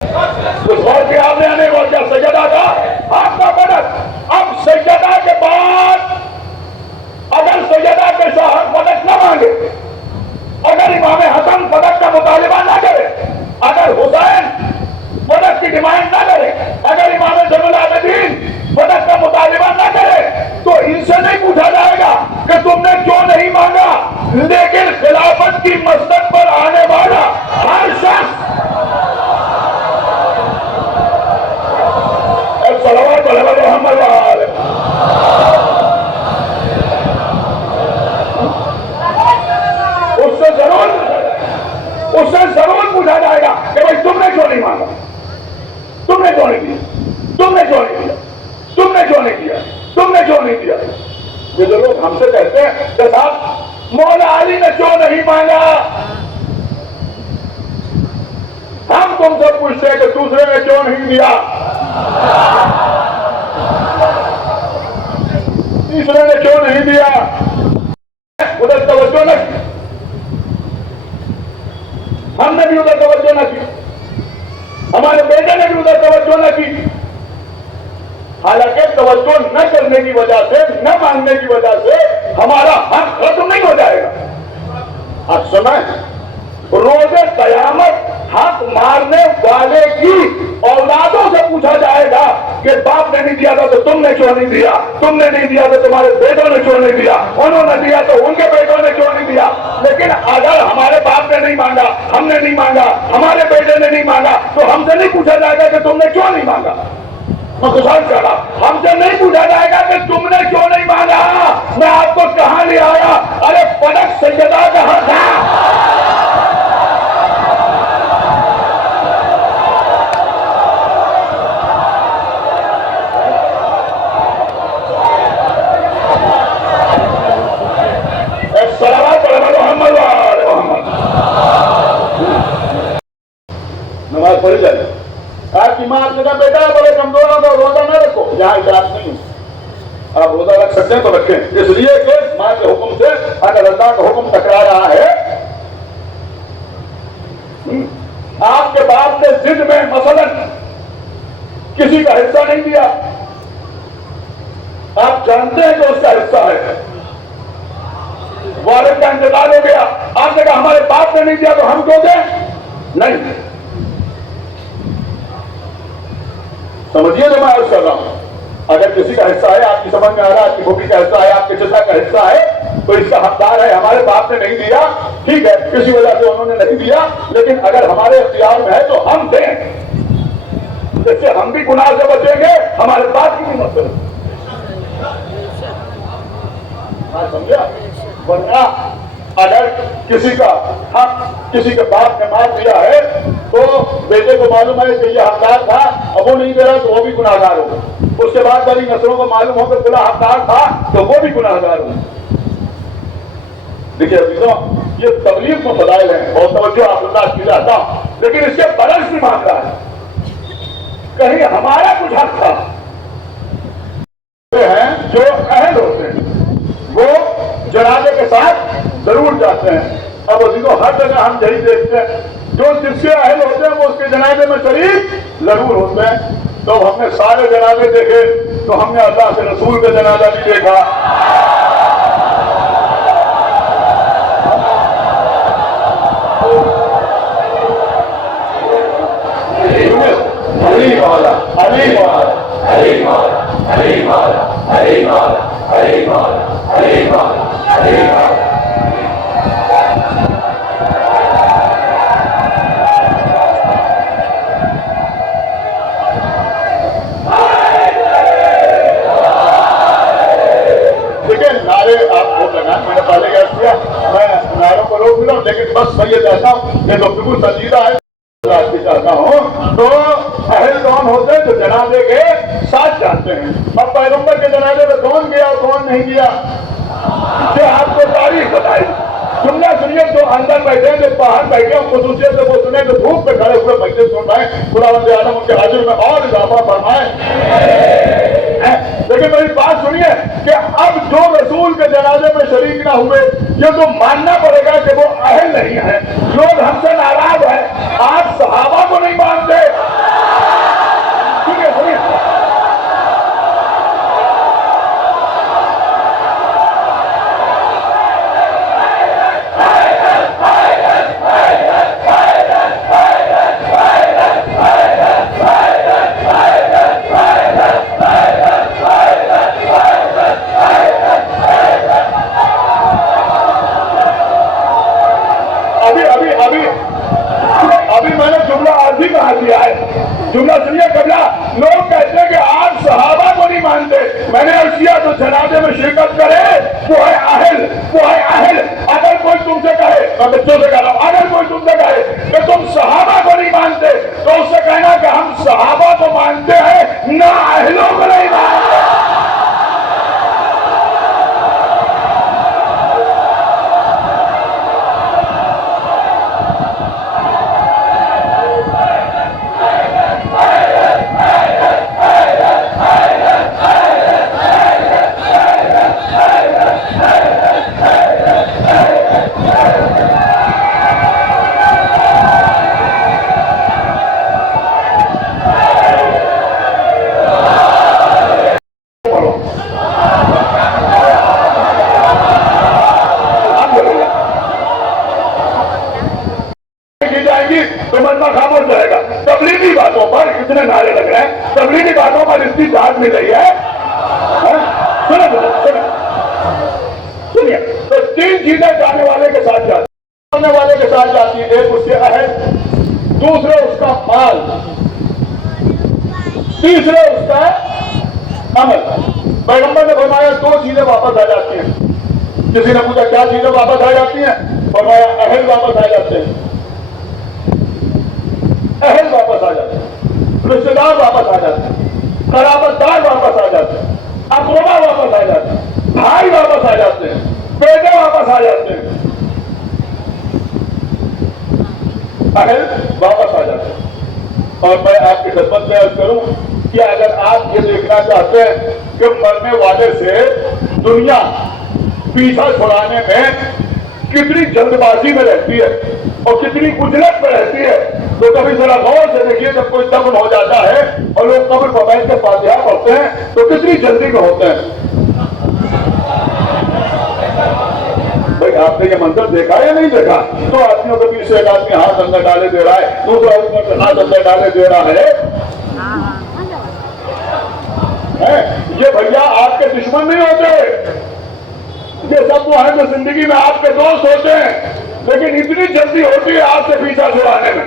कुछ और भी आपने अनेक और क्या सैयदा का आपका पदक। अब सैयदा के बाद अगर सैयदा के साथ पदक न मांगे, अगर इमाम हसन पदक का मुतालिबा ना करे, अगर हुसैन पदक की डिमांड ना करे, अगर इमाम ज़ैनुल आबिदीन पदक का मुतालिबा ना करे, तो इनसे नहीं पूछा जाएगा कि तुमने क्यों नहीं मांगा। लेकिन खिलाफत की मसनद पर आने वाला हर शख्स सलावत मोहम्मद उससे जरूर पूछा जाएगा कि भाई तुमने क्यों नहीं मांगा, तुमने क्यों नहीं दिया, तुमने क्यों नहीं दिया, तुमने क्यों नहीं दिया, तुमने क्यों नहीं दिया। ये जो लोग हमसे कहते हैं कि साहब मौला अली ने क्यों नहीं मांगा, हम तुमसे पूछते हैं कि दूसरे ने क्यों नहीं दिया, तीसरे ने क्यों नहीं दिया, उधर तवज्जो न की, हमने भी उधर तवज्जो न की, हमारे बेटे ने भी उधर तवज्जो न की। हालांकि तवज्जो न करने की वजह से, न मांगने की वजह से हमारा हक खत्म नहीं हो जाएगा। अब समय रोज़े क़यामत हक मारने वाले की औलादों से पूछा जाएगा कि बाप ने नहीं दिया था तो तुमने क्यों नहीं दिया, तुमने नहीं दिया तो तुम्हारे बेटों ने क्यों नहीं दिया, उन्होंने दिया तो उनके बेटों ने क्यों नहीं दिया। लेकिन अगर हमारे बाप ने नहीं मांगा, हमने नहीं मांगा, हमारे बेटे ने नहीं मांगा, तो हमसे नहीं पूछा जाएगा कि तुमने क्यों नहीं मांगा। मैं खुशाल चला, हमसे नहीं पूछा जाएगा कि तुमने क्यों नहीं मांगा। मैं आपको कहां ले आया, अरे पदक सैयदा कहां था। नमाज पढ़ी जाए। आपकी माँ आपने कहा बेटा बड़े कमजोर हो तो रोजा न रखो, यहाँ इजाजत नहीं है। आप रोजा रख सकते हैं तो रखें, इसलिए कि माँ के हुक्म से अगर अल्लाह का हुक्म टकरा रहा है। आपके बाप ने जिद में मसलन किसी का हिस्सा नहीं दिया, आप जानते हैं कि उसका हिस्सा है, वालिद का इंतकाल हो गया, आपने कहा हमारे बाप ने नहीं दिया तो हम क्यों दें, नहीं। समझिए जो मैं अर्ज कर रहा हूं, अगर किसी का हिस्सा है, आपकी समझ में आ रहा है, आपकी भूखी का हिस्सा है, आपके चिता का हिस्सा है, तो इसका हकदार है। हमारे बाप ने नहीं दिया, ठीक है, किसी वजह से उन्होंने नहीं दिया, लेकिन अगर हमारे इख्तियार में है तो हम दें, जिससे हम भी गुनाह से बचेंगे, हमारे बाप की भी मत समझा। वरना अगर किसी का हक किसी के बाप ने मार दिया है तो बेटे को मालूम है कि यह हकदार था, अब वो नहीं दे रहा तो वो भी गुनाहगार हो। उसके बाद वाली नस्लों को मालूम हो कि खुला हकदार था तो वो भी गुनाहगार हो। देखिए अजीजों, ये तबलीग में फदाइल है, बहुत तवज्जो आप अल्लाह की चाहता हूं, लेकिन इसके बरस भी मांग रहा है, कहीं हमारा कुछ हक था। हैं जो अहल होते हैं वो जनाजे के साथ जरूर जाते हैं। अब अजीजों, हर जगह हम यही देखते हैं, जो जिसके अहल होते हैं वो उसके जनाजे में शरीक जरूर होते हैं। तो हमने सारे जनाजे देखे तो हमने अल्लाह के रसूल का जनाजा भी देखा। अली मौला, अली मौला, अली मौला, अली मौला, अली मौला, अली मौला, अली मौला, अली मौला। देखिए नारे आपको लगान मैंने पहले कह दिया, मैं नारों को रोक लूँ, लेकिन बस मैं ये चाहता हूँ, ये तो बिल्कुल संजीदा है, चाहता हूँ। तो अहल कौन होते हैं जो जनाजे के साथ जाते हैं। अब पैगंबर के जनाजे में कौन गया और कौन नहीं गया, जो आपको तारीख बताई। सुनना सुनिए, जो अंदर बैठे जो बाहर बैठे खुसूसियत से वो सुने, जो धूप पे खड़े हुए मस्जिद सुन रहे हैं, खुदावंद आलम उनके हाजिर में और इजाफा फरमाए। लेकिन मेरी बात सुनिए कि अब जो रसूल के जनाजे में शरीक ना हुए, ये तो मानना पड़ेगा कि वो अहल नहीं है। लोग हमसे नाराज है, आप सहाबा को नहीं मानते, कहा दिया है। जुमला सुनिए कबला, लोग कहते हैं कि आप सहाबा को नहीं मानते। मैंने अर्ज किया तो जनाजे में शिरकत करे, वो है अहल, वो है अहल। अगर कोई तुमसे कहे, मैं बच्चों से कह रहा हूं, अगर कोई तुमसे कहे कि तुम सहाबा को नहीं मानते, तो उससे कहना कि हम सहाबा को मानते हैं, ना अहलों को नहीं मानते। खामोश रहेगा। तबलीगी बातों पर इतने नारे लग रहे हैं, तबलीगी बातों पर इतनी जांच मिल रही है। सुनिए, तो तीन चीजें जाने वाले के साथ जाती है। एक उसके अहल, दूसरे उसका माल, तीसरे उसका अमल। पैगंबर ने फरमाया दो चीजें वापस आ जाती हैं। किसी ने पूछा क्या चीजें वापस आ जाती हैं? फरमाया अहल वापस आ जाते हैं, अहल वापस आ जाते हैं, रिश्तेदार वापस आ जाते हैं, कराबतदार वापस आ जाते हैं, अकरबा वापस आ जाते हैं, भाई वापस आ जाते हैं, बेटे वापस आ जाते हैं, अहल वापस आ जाते हैं। और मैं आपकी खिदमत में अर्ज करूं कि अगर आप ये देखना चाहते हैं कि मरने वाले से दुनिया पीछा छुड़ाने में कितनी जल्दबाजी में रहती है और कितनी उजलत में रहती है, तो कभी जरा गौर से देखिए, जब कोई दफन हो जाता है और लोग कब्र पर बैठ के फातिहा पढ़ते हैं तो कितनी जल्दी में होते हैं। भाई आपने ये मंजर देखा या नहीं देखा? तो आदमियों के बीच से एक आदमी हाथ अंदर डाले दे रहा है, दूसरा ऊपर से हाथ अंदर डाले दे रहा है। ये भैया आपके दुश्मन नहीं होते, ये सब वो है जो जिंदगी में आपके दोस्त होते हैं, लेकिन इतनी जल्दी होती है आपसे पीछा छुड़ाने में।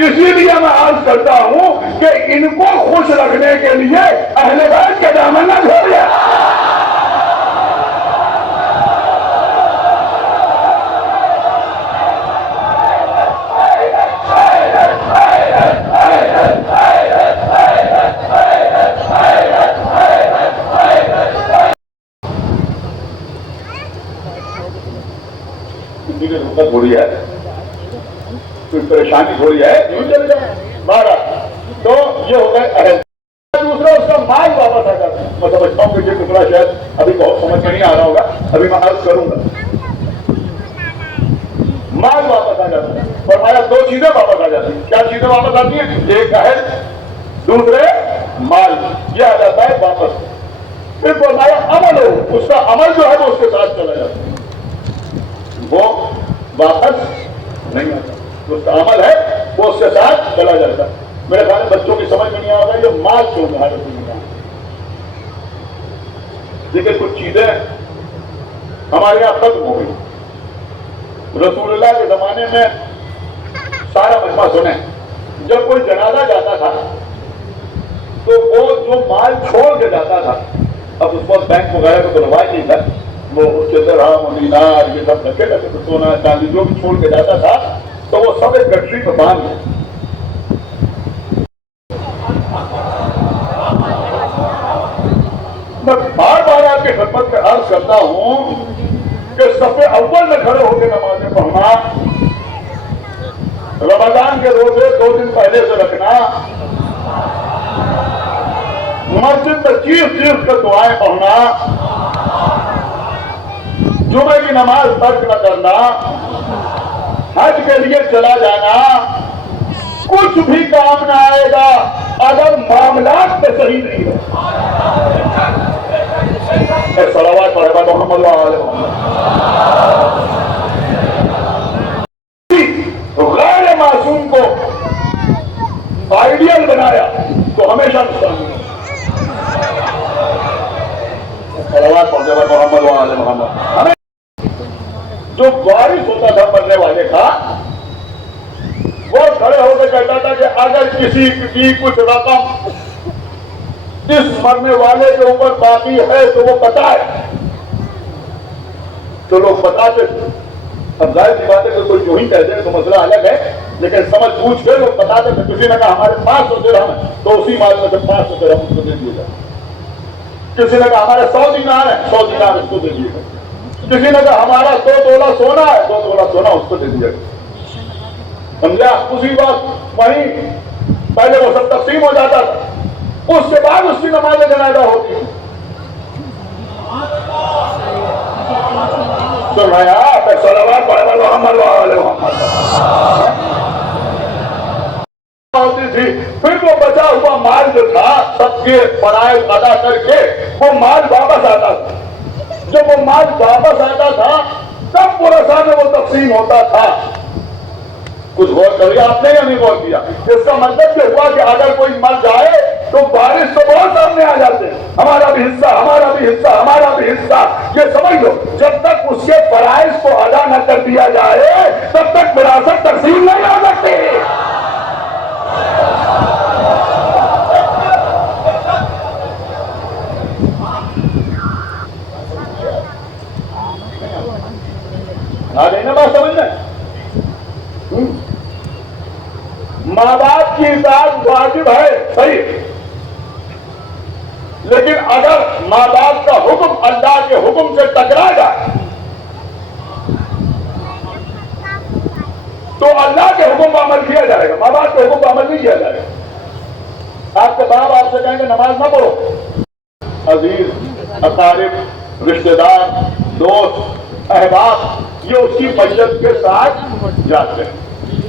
इसीलिए मैं अर्ज करता हूं कि इनको खुश रखने के लिए अहले बैत के दामन न छोड़िए। थोड़ी है, कोई परेशानी थोड़ी है, यूं चले जाए बारह। तो ये होता है अहल। दूसरा उसका माल वापस आ जाता है। मैं समझता हूँ कि ये टुकड़ा शायद अभी बहुत समझ में नहीं आ रहा होगा, अभी मैं अर्ज करूंगा। माल वापस आ जाता है। फरमाया दो चीजें वापस आ जाती हैं। क्या चीजें वापस आती हैं? एक अहल, दूसरे माल, ये आ जाता है वापस। फिर फरमाया अमल हो, उसका अमल जो है वो उसके साथ चला जाता है, वो वापस नहीं आता। तो उसका अमल है वो उसके साथ चला जाता है। मेरे ख्याल में बच्चों की समझ में नहीं आ रहा है जो माल क्यों रहा है। देखिए कुछ चीजें हमारे यहां खत्म हो गई। रसूलुल्लाह के जमाने में सारा मजमा सुने, जब कोई जनाजा जाता था तो वो जो माल छोड़ के जाता था, अब उस वक्त बैंक वगैरह को तो रवाज नहीं था, वो उसके दरहम दीनार ये सब रखे थे, तो सोना चांदी जो भी छोड़ के जाता था तो वो सब एक गठरी में बांध गए। मैं बार बार आपकी खिदमत में अर्ज करता हूं कि सफ़े अव्वल में खड़े होकर नमाज़ें पढ़ना, रमजान के रोजे 2 दिन पहले से रखना, मस्जिद में चीख कर दुआएं पढ़ना, जुमे की नमाज तर्क न करना, हज के लिए चला जाना, कुछ भी काम न आएगा अगर मामलात में सही नहीं है। सलावत पढ़ेगा मोहम्मद वाले गैर मासूम को आइडियल बनाया तो हमेशा नुकसान हुआ। सलावत पढ़ेगा मोहम्मद वाले मोहम्मद। जो वारिस होता था मरने वाले का, कि अगर किसी की कुछ रकम इस मरने वाले के ऊपर बाकी है तो वो बताए, तो लोग बताते। अब जाहिर सी बात है कि कोई जो ही कह दे तो मसला अलग है, लेकिन समझ पूछ के लोग बताते थे। किसी ने कहा हमारे 500 दिरहम है, तो उसी माल में से 500 दिरहम उसको दे दिए जाए। किसी ने कहा हमारे 100 दीनार है, 100 दीनार उसको दे दिए गए। किसी ने कहा हमारा 2 तोला सोना है, 2 तोला सोना उसको दे दिया गया। समझा? उसी वक्त वहीं पहले वो सब तकसीम हो जाता था, उसके बाद उसकी नमाज जनाजा होती है। सुन रहे हैं? होती थी। फिर वो बचा हुआ माल जो था सबके फराइज अदा करके वो माल वापस आता था। जब वो माल वापस आता था तब पुरसा में वो तकसीम होता था। कुछ गौर करिए आपने या नहीं गौर किया? इसका मतलब ये हुआ कि अगर कोई मर जाए तो बारिश तो बहुत सामने आ जाते हैं, हमारा भी हिस्सा, हमारा भी हिस्सा, हमारा भी हिस्सा। ये समझ लो, जब तक उसके फराइज को अदा न कर दिया जाए तब तक विरासत तकसीम नहीं हो सकती। आ गई ना बात समझ में? माँ बाप की इताअत वाजिब है, सही, लेकिन अगर माँ बाप का हुक्म अल्लाह के हुक्म से टकरा जाए तो अल्लाह के हुक्म पर अमल किया जाएगा, माँ बाप के हुक्म पर अमल नहीं किया जाएगा। आपके बाप आपसे कहेंगे नमाज ना पढ़ो, अजीज, अकारिब, रिश्तेदार, दोस्त, अहबाब ये उसकी मजलिस के साथ जाते हैं।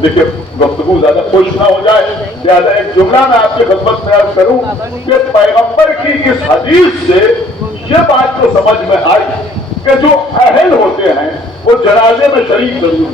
देखिए गुफ्तगू ज्यादा खुश ना हो जाए, ज्यादा एक जुमला मैं आपकी खिदमत में अर्ज करूं कि पैगंबर की इस हदीस से ये बात तो समझ में आई कि जो अहल होते हैं वो जनाजे में शरीक जरूर